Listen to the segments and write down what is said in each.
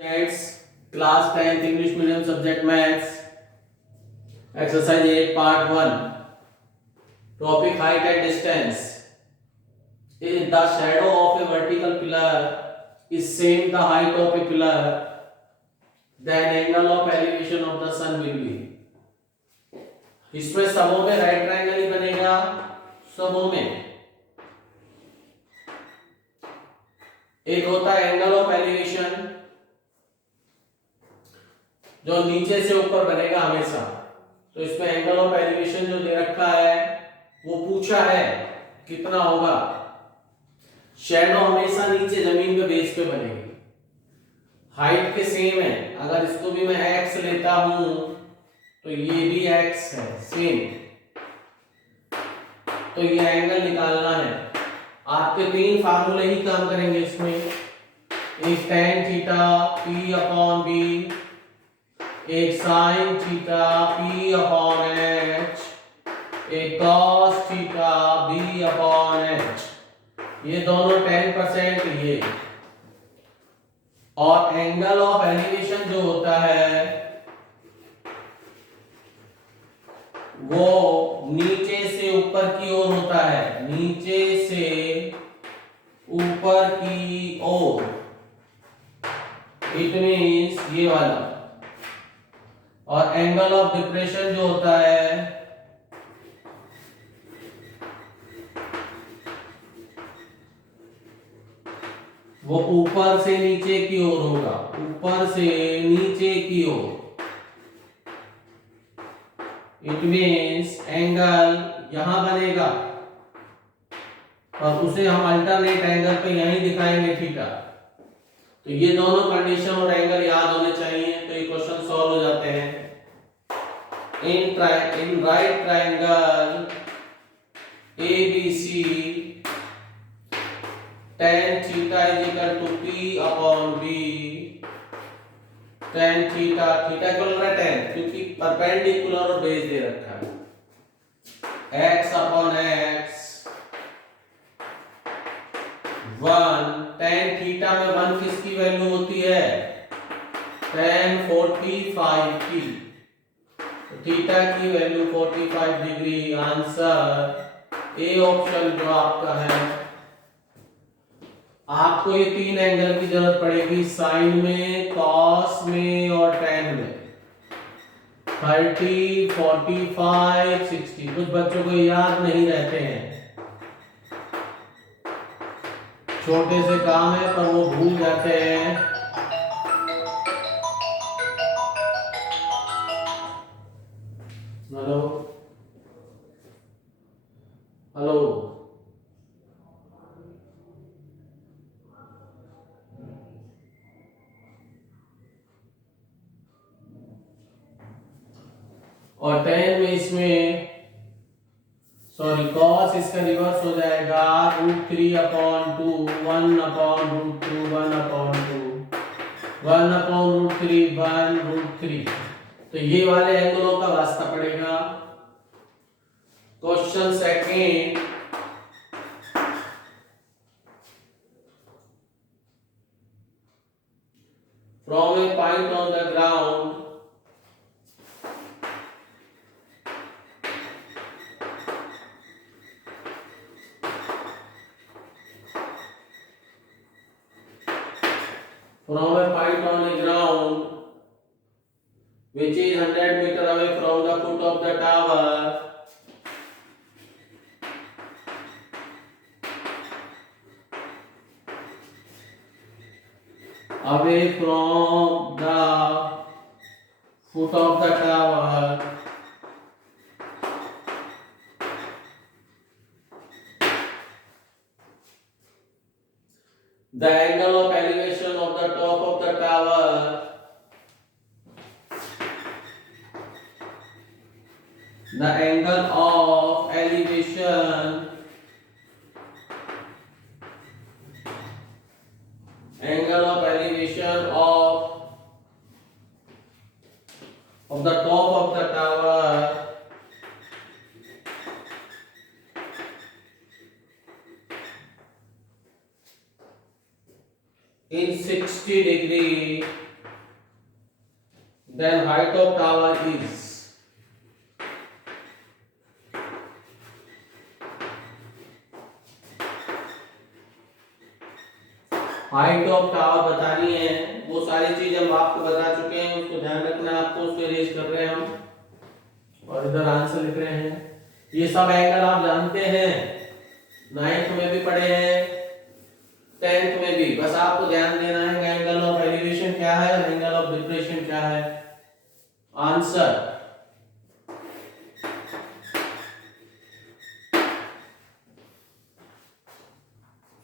Students, class 10th English medium subject maths, exercise 8 part 1, topic height and distance. If the shadow of a vertical pillar is same the height of a pillar, then angle of elevation of the sun will be. इसमें सबों में right triangle ही बनेगा, सबों में एक होता है angle of elevation जो नीचे से ऊपर बनेगा हमेशा। तो इसमें एंगल ऑफ एलिवेशन जो दे रखा है वो पूछा है कितना होगा। शैडो हमेशा नीचे जमीन पे बेस पे बनेगी, हाइट के सेम है। अगर इसको भी मैं x लेता हूं तो ये भी x है सेम, तो ये एंगल निकालना है। आपके तीन फार्मूले ही काम करेंगे इसमें, एक tan theta p upon b, एक sin theta p upon h, एक cos theta b upon h। ये दोनों 10% ये, और एंगल ऑफ एलिवेशन जो होता है वो नीचे से ऊपर की ओर होता है, नीचे से ऊपर की ओर। इट मीन्स ये वाला। और एंगल ऑफ डिप्रेशन जो होता है वो ऊपर से नीचे की ओर होगा, ऊपर से नीचे की ओर। इट मीन्स एंगल यहां बनेगा और उसे हम अल्टरनेट एंगल पे यहीं दिखाएंगे थीटा। तो ये दोनों कंडीशन और एंगल याद होने चाहिए, तो ये क्वेश्चन सॉल्व हो जाते हैं। In right triangle ABC tan theta is equal to P upon B, tan theta, theta क्यों लग रहा है tan? क्योंकि परपेंडिकुलर और बेस दे रखा है। x upon x 1, tan theta में 1 किसकी वैल्यू होती है? tan 45 की। तो थीटा की वैल्यू 45 डिग्री। आंसर ए ऑप्शन जो आपका है। आपको ये तीन एंगल की जरूरत पड़ेगी, साइन में, कॉस में और टैन में। 30, 45, 60। कुछ बच्चों को याद नहीं रहते हैं, छोटे से काम है पर वो भूल जाते हैं। हेलो हेलो, और टेन में इसमें सॉरी कॉस इसका रिवर्स हो जाएगा, √3 अपॉन 2, 1 अपॉन √2, 1 अपॉन 2, 1 अपॉन √3, 1 √3। तो ये वाले एंगलों का वास्ता पड़ेगा। Question second, from a point on the ground from a point on the ground which is 100 meter away from the foot of the tower, away from the foot of the tower, the angle of elevation of the top of the tower the angle of elevation of the top of the tower in 60 degree Then height of tower is height of tower बतानी है। वो सारी चीज हम आपको बता चुके हैं, उसको ध्यान रखना आपको, उसको इरेज कर रहे हैं हम और इधर आंसर लिख रहे हैं। ये सब एंगल आप जानते हैं, 9th में भी पढ़े हैं, 10th में भी। बस आपको ध्यान देना है एंगल ऑफ एलिवेशन क्या है और एंगल ऑफ डिप्रेशन क्या है। Answer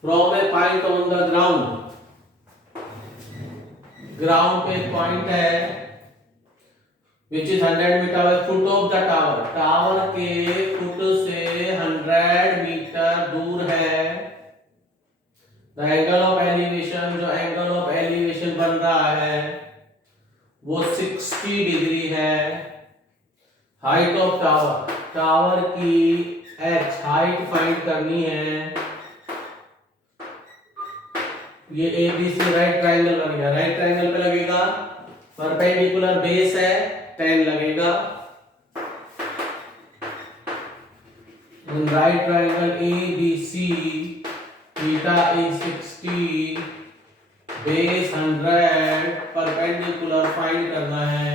from a point on the ground पे एक पॉइंट है which is 100 metre by foot of the tower, tower के फुट से 100 मीटर दूर है। द एंगल ऑफ एलिवेशन, जो एंगल ऑफ एलिवेशन बन रहा है वो 60 डिग्री है। हाइट ऑफ टावर, टावर की h हाइट फाइंड करनी है। ये ABC राइट ट्रायंगल बन गया, राइट ट्रायंगल पे लगेगा, परपेंडिकुलर बेस है 10 लगेगा। Right triangle ABC, theta is 60, base 100, perpendicular find करना है।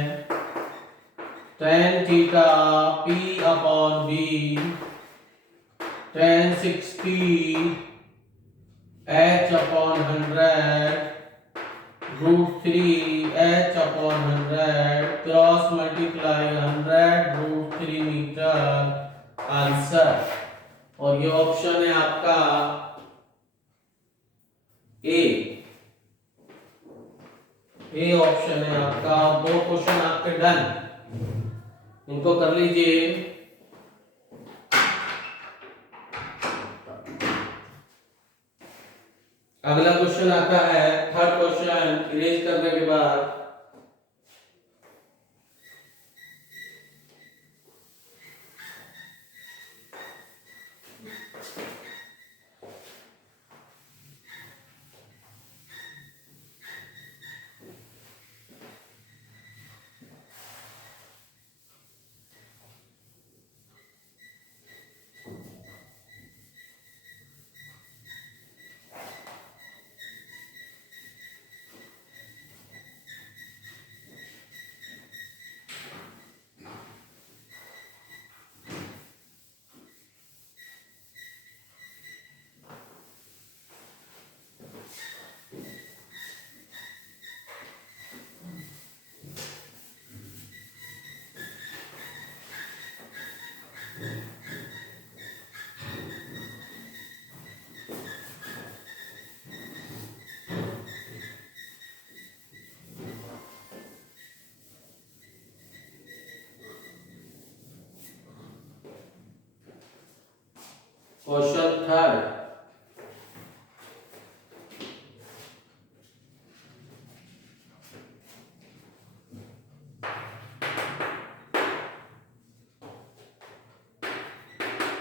tan theta P upon B, tan 60 h upon 100 √3 h upon 100 cross multiply 100 √3 metre. Answer, और ये ऑप्शन है आपका ए ऑप्शन है आपका। 2 क्वेश्चन आपके डन, इनको कर लीजिए। अगला क्वेश्चन आता है, थर्ड क्वेश्चन इरेज करने के बाद। Question third,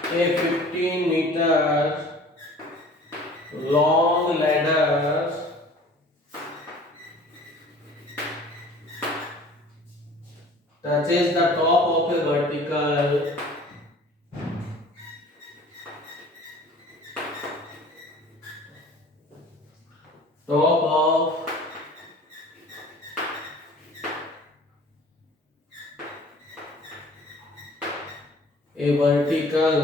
a 15 meters long ladder touches the top of a vertical top of a vertical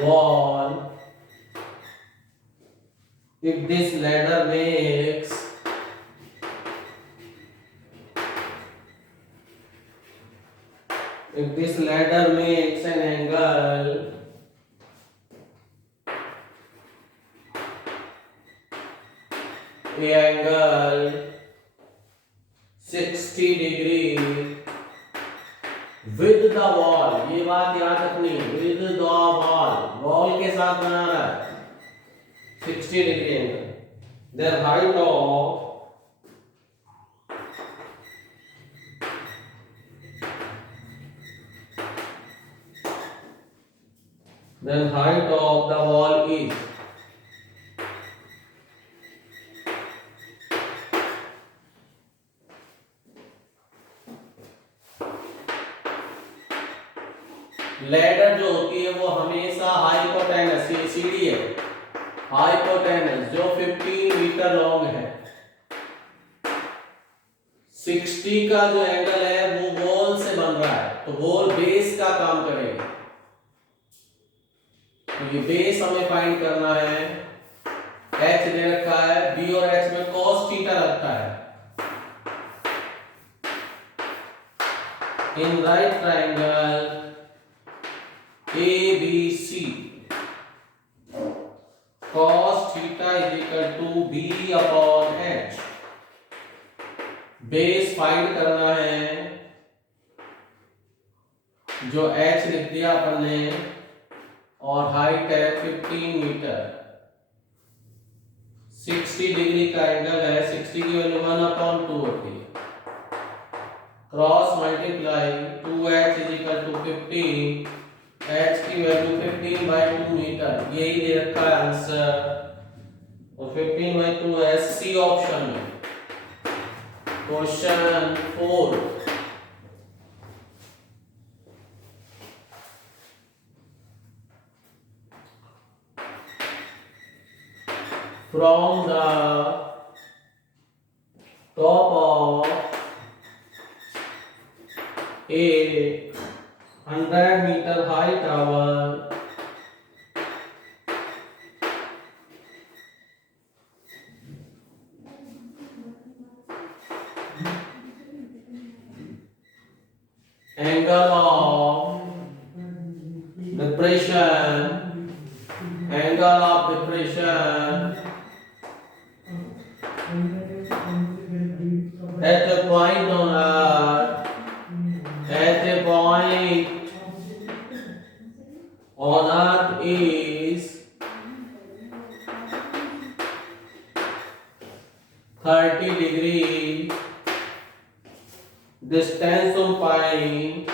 wall if this ladder makes an angle angle 60 degree with the wall, ये बात याद रखनी, with the wall के साथ बना रहा है 60 degree angle, then height of the wall is ladder जो होती है वो हमेशा हाइपोटेनस, ये सीढ़ी है हाइपोटेनस जो 15 मीटर लॉन्ग है। 60 का जो एंगल है वो वॉल से बन रहा है, तो वॉल बेस का काम करेगी। तो ये बेस हमें फाइंड करना है। एच दे रखा है, बी और एच में cos थीटा रखा है। In right triangle ABC cos theta is equal to B upon H। Base find करना है, जो H लिख दिया अपन ने, और हाइट है 15 मीटर। 60 डिग्री का एंगल है, 60 की वैल्यू 1/2 होती है। Cross multiply 2h is equal to 15, h की वैल्यू 15/2 मीटर, यही दे रखा है आंसर। और 15/2 है सी ऑप्शन में। Question 4, from the top of a 100-meter high tower, angle of depression, angle of depression at a point on earth, at a point on earth is 30 degree. Distance from point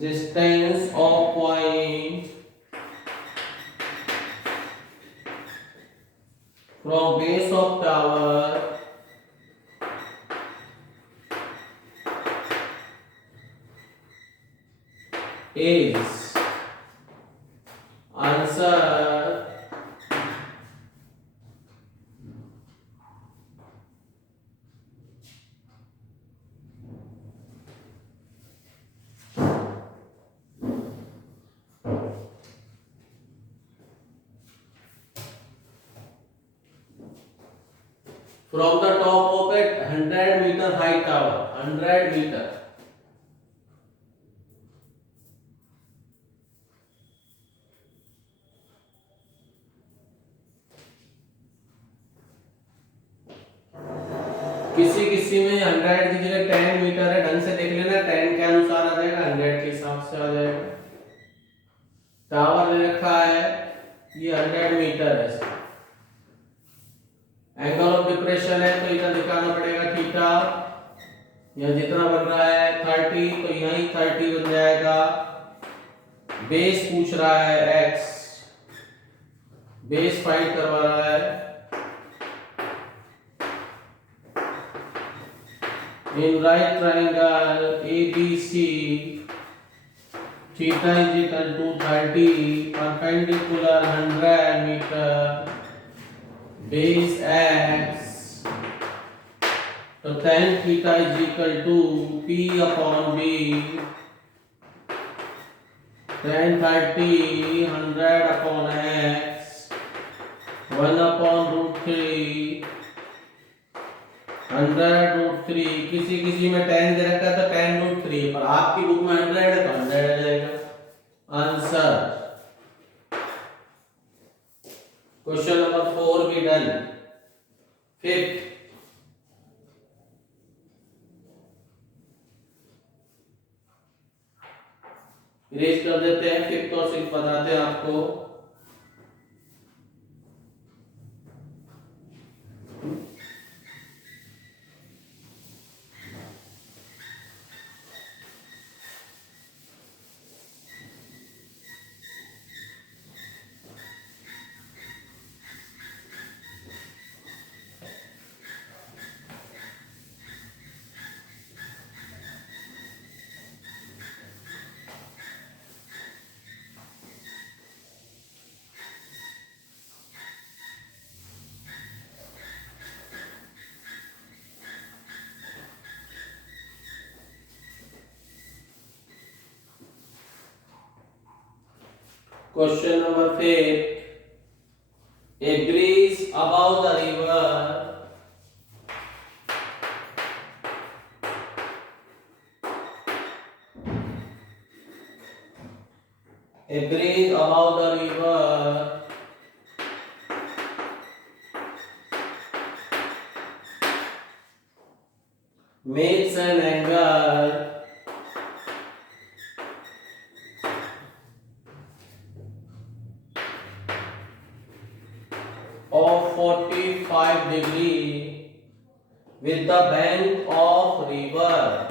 distance of point from base of tower is answer from the top of a 100-meter high tower, 100 meter. किसी किसी में 100 की जगह 10 मीटर है, ढंग से देख लेना, 10 के अनुसार आ जाएगा, 100 के हिसाब से आ जाएगा। टावर दे रखा है, ये 100 मीटर है। एंगल ऑफ डिप्रेशन है तो इधर दिखाना पड़ेगा थीटा, यह जितना बन रहा है 30, तो यही 30 बन जाएगा। बेस पूछ रहा है x, बेस फाइंड करवा रहा है। In right triangle ABC theta is equal to 30, perpendicular 100 metre, base x, तो tan theta is equal to P upon B, tan 30 100 upon x, 1/√3, 100√3। किसी किसी में tan दे रखा है तो tan√3, पर आपकी बुक में 100 है तो 100 आ जाएगा आंसर। क्वेश्चन नंबर 4 भी डन। फिफ्थ, इरेज कर देते हैं, फिफ्थ और सिक्स बताते हैं आपको। Question number 5. A breeze above the river makes an angle of 45 degree with the bank of river.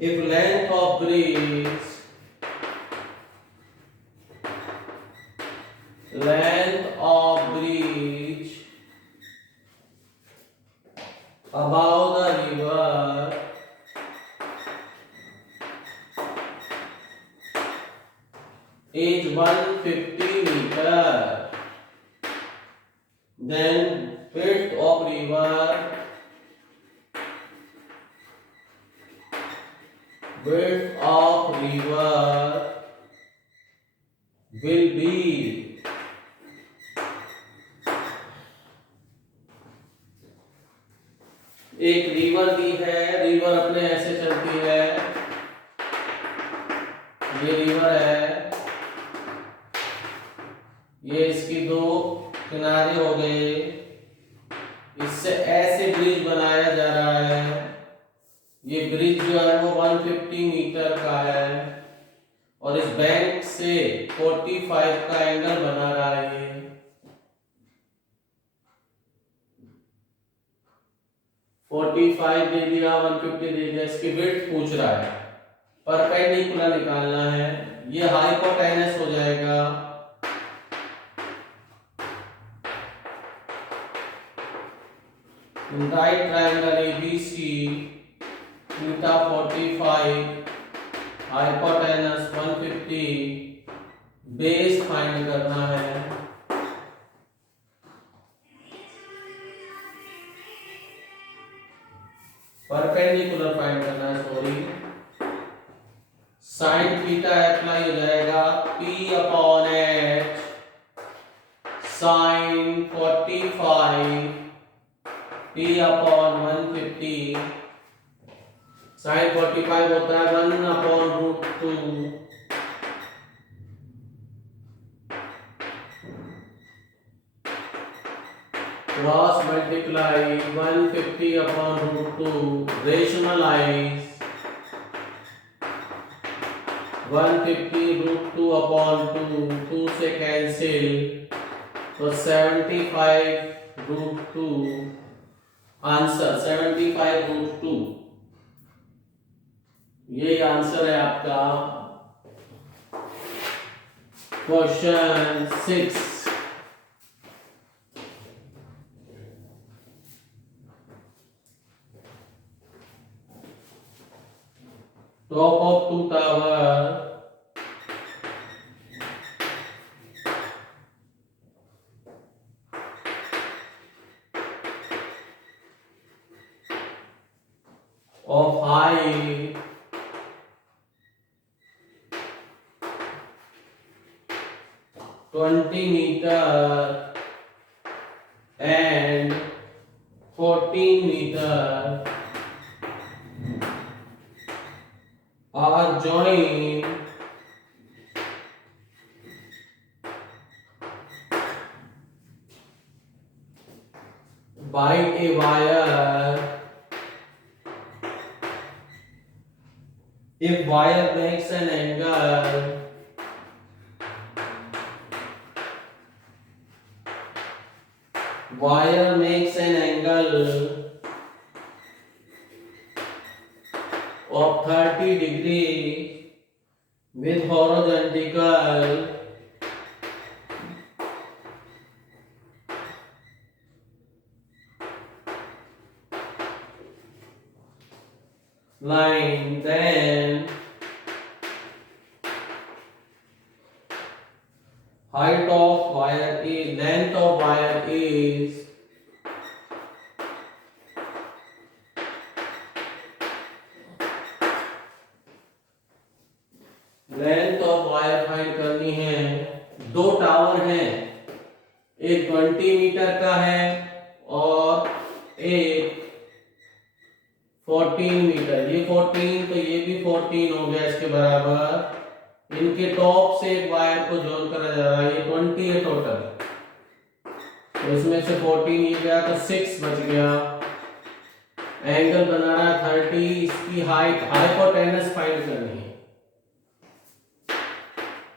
If length of bridge above the river is 150 meter, then width of river will be एक रिवर दी है, रिवर अपने ऐसे चलती है, ये रिवर है, ये इसकी दो किनारे हो गए, इससे ऐसे ब्रिज बनाया जा रहा है। ये ब्रिज जो है वो 150 मीटर का है और इस बैंक से 45 का एंगल बना रहा है। ये 45 दे दिया, 150 दे दिया, इसकी विड्थ पूछ रहा है, परपेंडिकुलर निकालना है। ये हाइपोटेनस हो जाएगा, राइट ट्रायंगल ABC थीटा 45, हाइपोटेनस 150, बेस फाइंड करना है। परपेंडिकुलर फाइंड करना है, सॉरी। साइन थीटा अप्लाई हो जाएगा P/H साइन 45 P/150। साइन 45 होता है 1/√2 क्रॉस मल्टीप्लाई 150/√2 रेशनलाइज 150√2/2, 2 से कैंसिल तो 75√2 आंसर 75√2, ये आंसर है आपका क्वेश्चन 6। Top of 2 tower of height 20 meter and 14 meter are joined by a wire. If wire makes an angle of 30 degree with horizontal line, then height of wire is length of wire is length of wire find करनी है। दो टावर हैं, एक 20 मीटर का है और एक 14 मीटर। ये 14 तो ये भी 14 हो गया इसके बराबर। इनके टॉप से एक वायर को जॉइन करा जा रहा है, ये 20 है टोटल, तो इसमें से 14 ये गया तो 6 बच गया। एंगल बना रहा है 30, इसकी हाइट हाइपोटेनस फाइंड करनी है।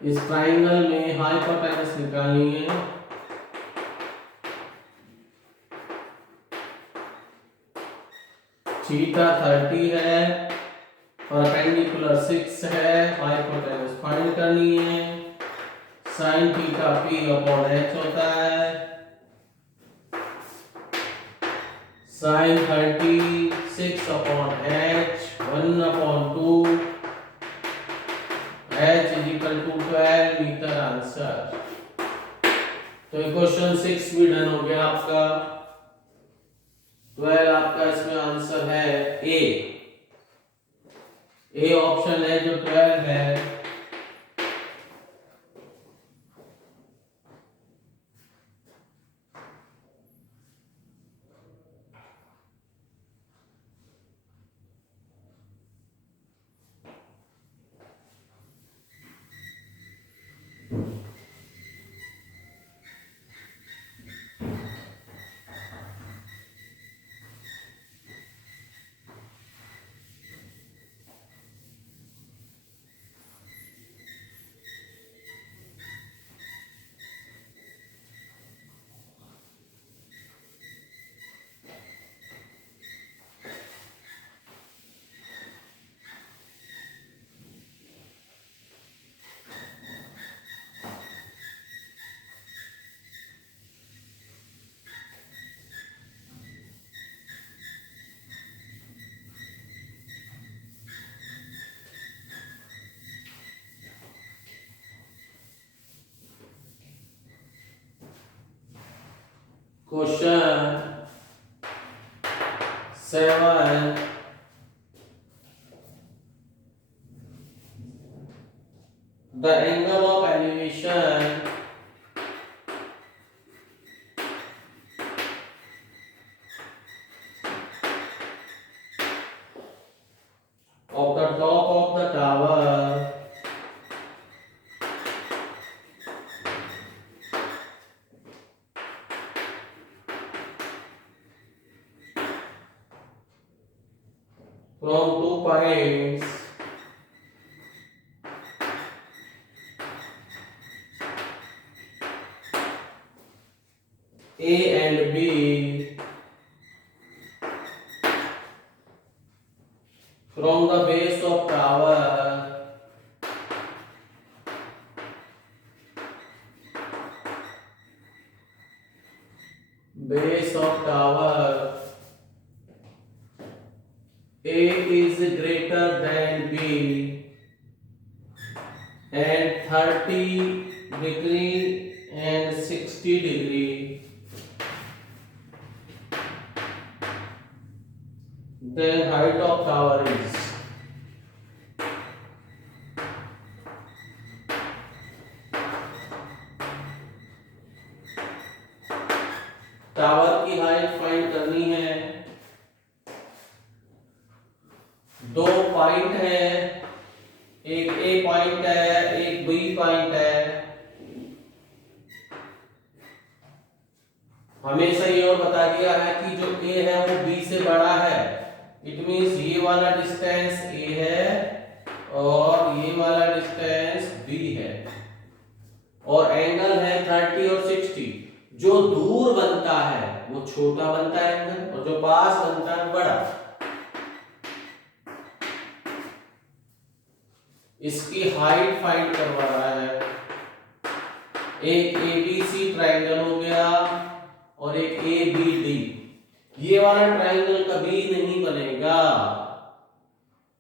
इस ट्राइंगल में हाइपोटेनस निकालनी है। थीटा 30 है, परपेंडिकुलर 6 है, हाइपोटेनस फाइंड करनी है। Sine theta p upon h होता है। Sine 36 upon h 1/2 h is equal to 12 metre answer. तो क्वेश्चन 6 भी डन हो गया आपका। 12 आपका इसमें आंसर है ए ऑप्शन है जो 12 है। क्वेश्चन 7, the angle of elevation of the top of the tower from 2 points A and B, from the base of tower A is greater than B and 30 degree and 60 degree, then height of tower is tower की height find करनी है। दो पॉइंट है, एक ए पॉइंट है एक B point है। हमेशा ये और बता दिया है कि जो ए है वो बी से बड़ा है। इट मींस ये वाला डिस्टेंस ए है और ये वाला डिस्टेंस बी है और एंगल है 30 और 60। जो दूर बनता है वो छोटा बनता है एंगल और जो पास बनता है बड़ा। इसकी हाइट फाइंड करवा रहा है। एक एबीसी ट्रायंगल हो गया और एक एबीडी। ये वाला ट्रायंगल कभी नहीं बनेगा,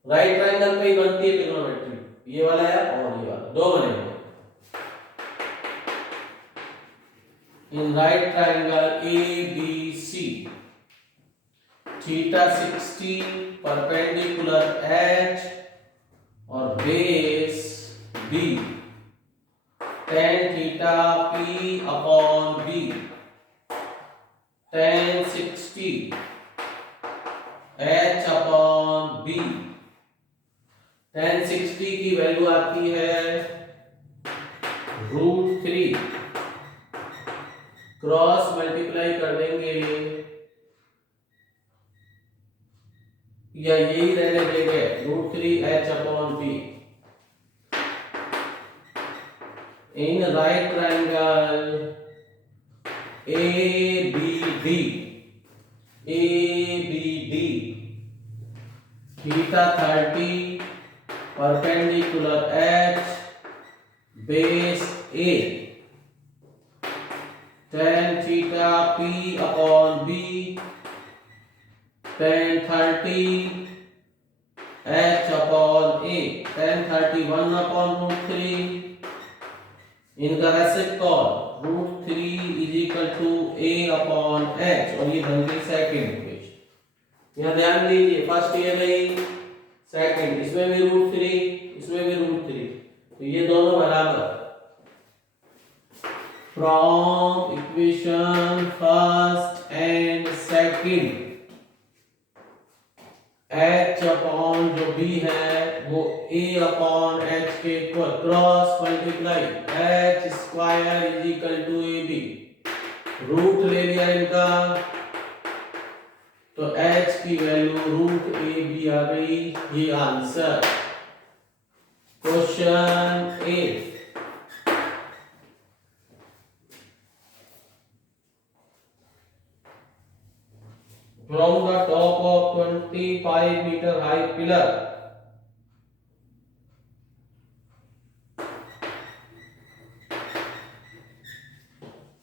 राइट ट्रायंगल पे ही बनती है ट्रिग्नोमेट्री। ये वाला है और ये वाला, दो बनेंगे। इन right triangle ABC theta 60, perpendicular H और base B, tan theta P upon B, tan 60 H upon B। tan 60 की वैल्यू आती है √3, क्रॉस मल्टीप्लाई कर देंगे या यही रहने देंगे √3 H upon P। In right triangle ABD theta 30 perpendicular H base A, tan theta P upon B, tan 30 H upon A, tan 31 upon √3। इनका reciprocal √3 is equal to A upon H, और ये बन गई सेकेंड इक्वेशन। यहाँ ध्यान दीजिए, फर्स्ट ये गई, सेकेंड इसमें भी √3, इसमें भी √3, तो ये दोनों बराबर। From equation first and second H upon जो B है वो A अपॉन H के equal, cross multiply H square is equal to AB, root ले लिया इनका तो H की वैल्यू √AB आ गई। ये answer question 8। From the top of 25-meter high pillar,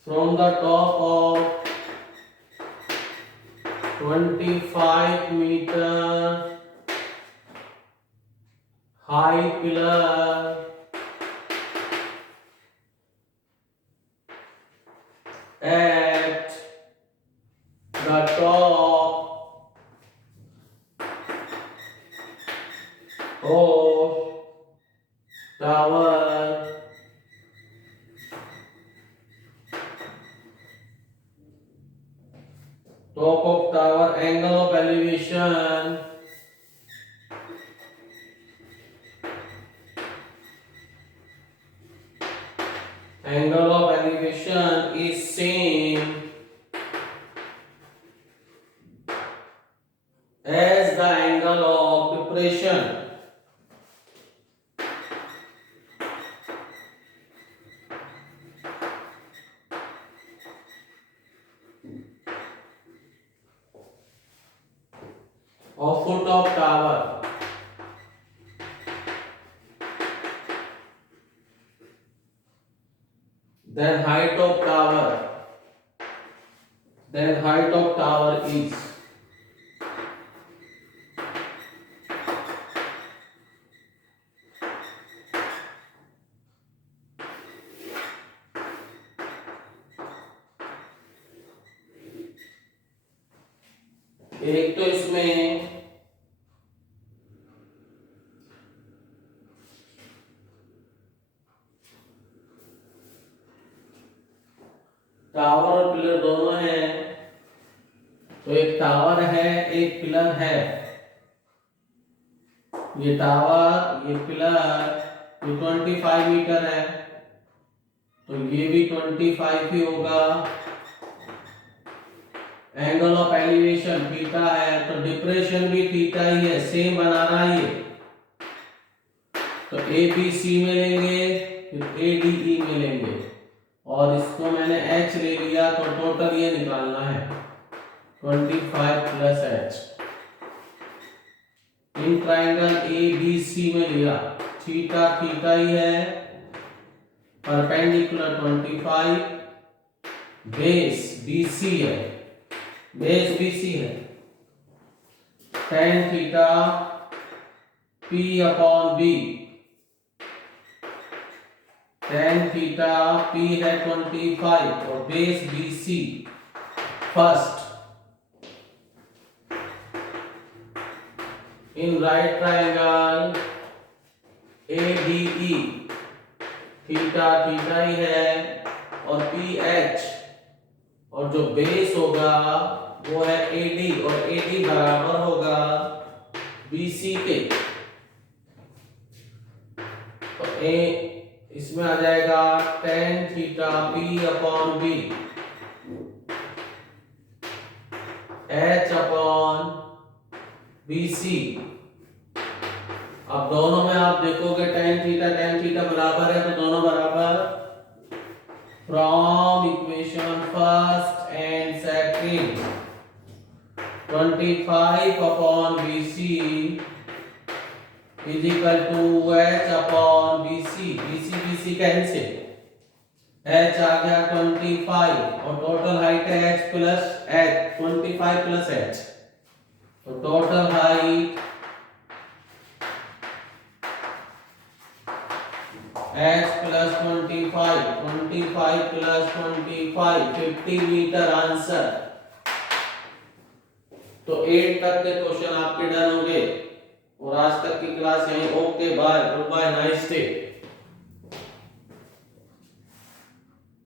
from the top of 25-meter high pillar at the top of tower, top of tower, angle of elevation is same as the angle of depression. Of foot of tower. Then height of tower. Then height of tower is एक तो इसमें टावर और पिलर दोनों हैं, तो एक टावर है एक पिलर है, ये टावर ये पिलर ये 25 मीटर है तो ये भी 25 ही होगा। एंगल ऑफ एलिवेशन थीटा है तो डिप्रेशन भी थीटा ही है, सेम बना रहा है ये, तो ABC में लेंगे फिर ADE में लेंगे और इसको मैंने H ले लिया तो टोटल ये निकालना है 25 प्लस H। इन ट्राइंगल ABC में लिया, थीटा थीटा ही है, परपेंडिकुलर 25, बेस BC है, बेस BC है, tan theta P upon B, tan theta P है 25 और base BC first. In right triangle ADE theta theta ही है, और पी एच, और जो बेस होगा वो है एडी, और एडी बराबर होगा बीसी के। तो ए इसमें आ जाएगा tan theta P upon B H upon B C. अब दोनों में आप देखोगे tan थीटा बराबर है, तो दोनों बराबर। From equation first and second 25 upon BC is equal to H upon BC। BC cancel, H आ गया 25, और टोटल हाइट है H plus H, 25 plus H, तो total height H plus 25 plus 25 50 metre answer. तो 8 तक के क्वेश्चन आपके डन होंगे, और आज तक की क्लास यहीं। Okay bye, good bye, nice day.